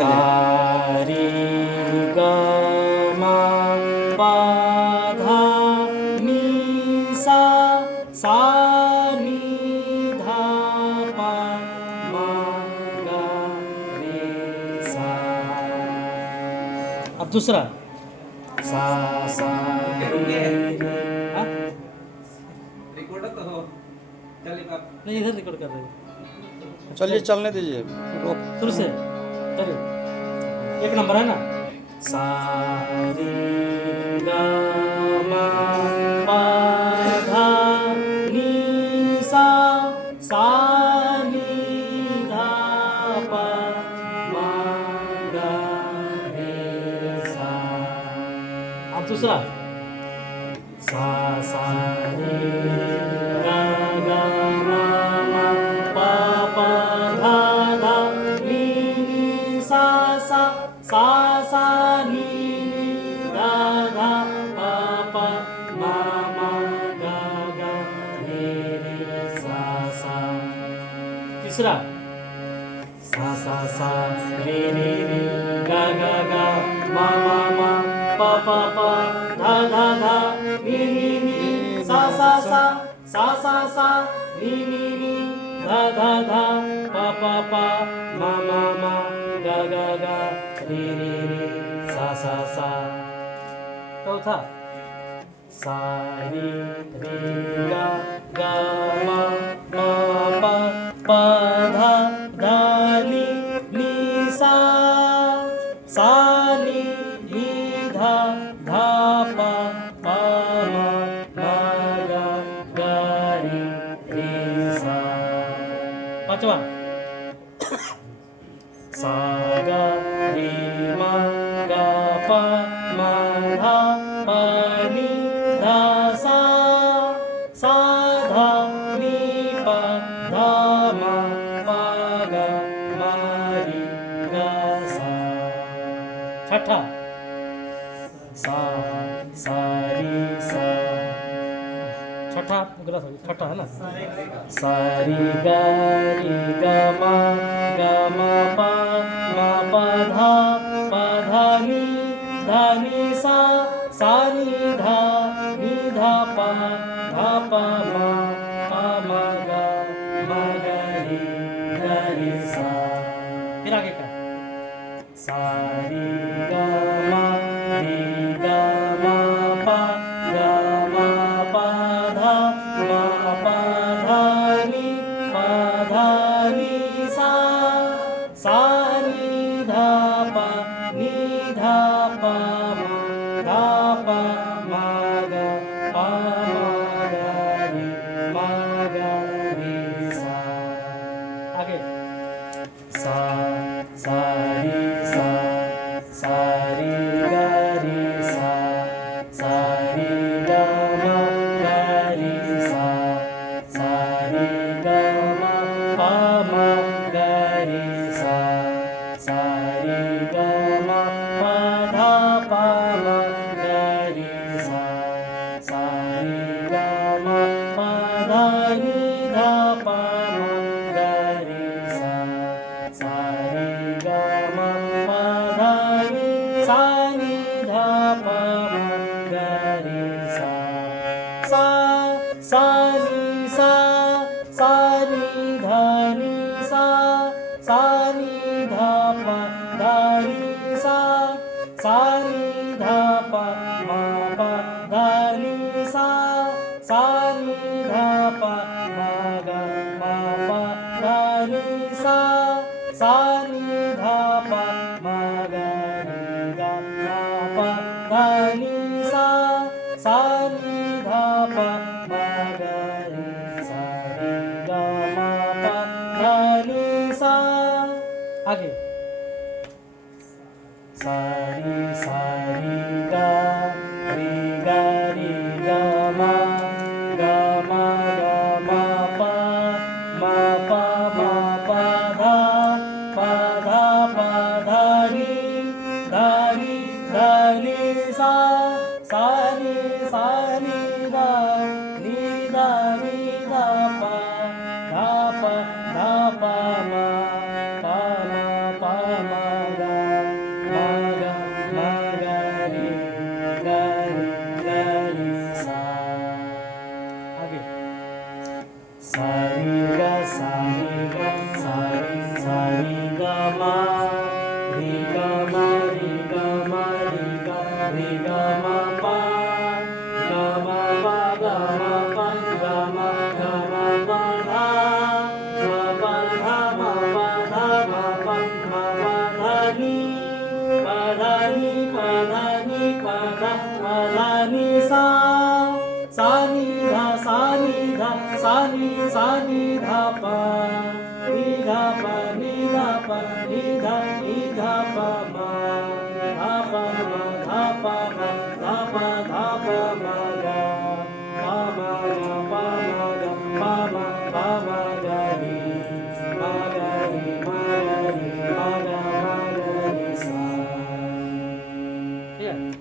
चले. सा रे ग म प ध नि सा सा नि ध प म ग रे सा. अब दूसरा सा सा रे रे. हाँ? रिकॉर्ड तो हो चलिए आप नहीं, इधर रिकॉर्ड कर रहे हैं. चलिए चलने दीजिए. रोक. शुरू से चलिए. एक नंबर है ना. सा रे ग म प ध नि सा सा नि ध प म ग रे सा. अब दूसरा सा सा रे ग ग म म प प ध ध नि नि सा सा सा सा नि नि ध ध प प म म ग ग रे सा सा. तीसरा सा सा सा रे रे रे ग ग ग म म म प प प ध ध ध नि नि नि सा सा सा सा सा सा नि नि नि ध ध ध प प प म म म ग ग ग रे रे रे सा सा सा. चौथा सा रे रे ग ग म म प प ध ध नि नि सा सा नि नि ध ध प प म म ग ग रे सा. पांचवा सा ग रे म ग प म ध प नि ध सा सा ध नि प ध म प ग म रि ग सा. छठा सा सा रे सा. छठा गलत हो गया. छठा है ना. सा रे ग म प ध नि सा सा नि ध प म म ग रे सा. फिर आगे का सा रे ग म प ग म प ध नि सा सा नि ध प नि ध प म ध प म ग प म ग रे सा. आगे सा सा रे सा सा रे ग रे सा सा रे ग म ग रे सा सा रे ग म प म ग रे सा सा रे ग म प ध प म ग रे सा सा रे ग म प ध नि ध प म ग रे सा सा रे ग म प ध नि सा नि ध प म ग रे सा सा सा नि सा सा नि ध नि सा सा नि ध प ध नि सा सा नि ध प म प ध नि सा सा नि ध प म ग म प ध नि सा सा नि ध प म ग रे ग म प ध नि सा सा नि ध प म ग रे सा रे ग म प ध नि सा. आगे सा रे ग रे ग रे ग म ग म ग म प म प म प ध प ध प ध नि ध नि ध नि सा सा नि ध नि ध नि ध प ध प म प म प म ग का